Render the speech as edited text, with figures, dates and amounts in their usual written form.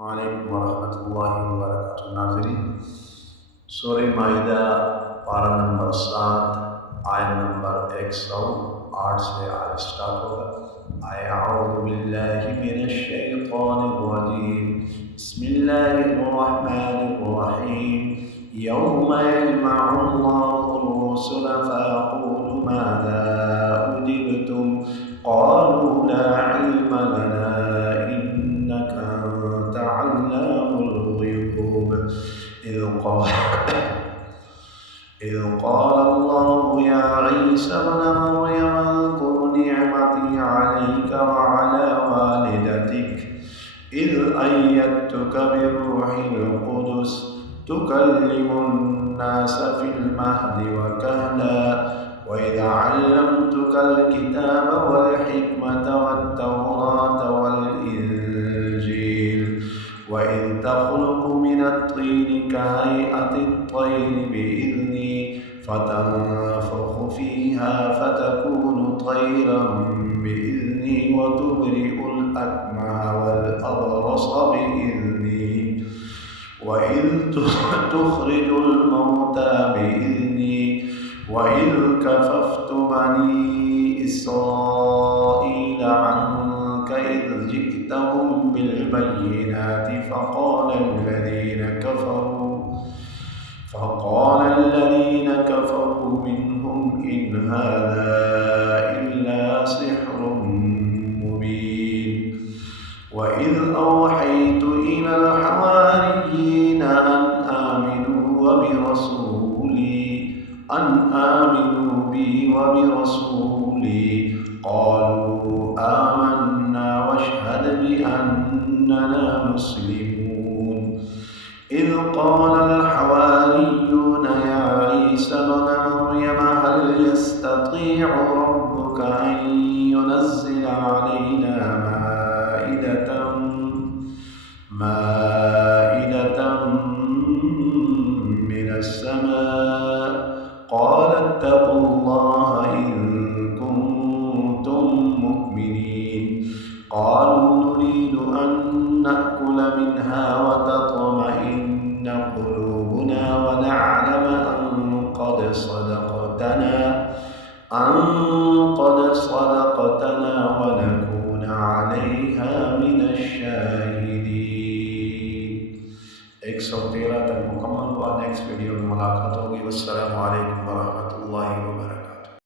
वालेकुम वरहमतुल्लाहि वबरकातुहू। नाज़रीन, सूरह माइदा पारा नंबर 7 आयत नंबर 108 से आज स्टार्ट होगा। अऊज़ु बिल्लाहि मिनश शैतानिर रजीम। बिस्मिल्लाहिर रहमानिर रहीम। यौम यजमउल्लाहुर रुसुल फयक़ूलु माज़ा उजिबतुम क़ालू ला इल्म लना इन्नका अंत अल्लामुल ग़ुयूब। إذ قال الله يا عيسى ابن مريم اذكر نعمتي عليك وعلى والدتك إذ أيدتك بالروح القدس تكلم الناس في المهد وكهلا وإذ علمتك الكتاب والحكمة والتوراة والإنجيل وإذ تخلق من الطين كهيئة الطير بإذني فتنفخ فيها فتكون طيرا بإذني وتبرئ الأكمه والأبرص بإذني وإذ تخرج الموتى بإذني وإذ كففت بني إسرائيل عنك إذ جئتهم بالبينات فقال الذين كفروا منهم إن هذا إلا سحر مبين. وإذ أوحيت إلى الحواريين أن آمنوا بي وبرسولي قالوا آمنا واشهد بأننا مسلمون. إذ قال الحواريون يا عيسى ابن مريم هل يستطيع ربك أن ينزل علينا مائدة من السماء قال اتقوا الله إن كنتم مؤمنين. قالوا نريد أن نأكل منها وتطمئن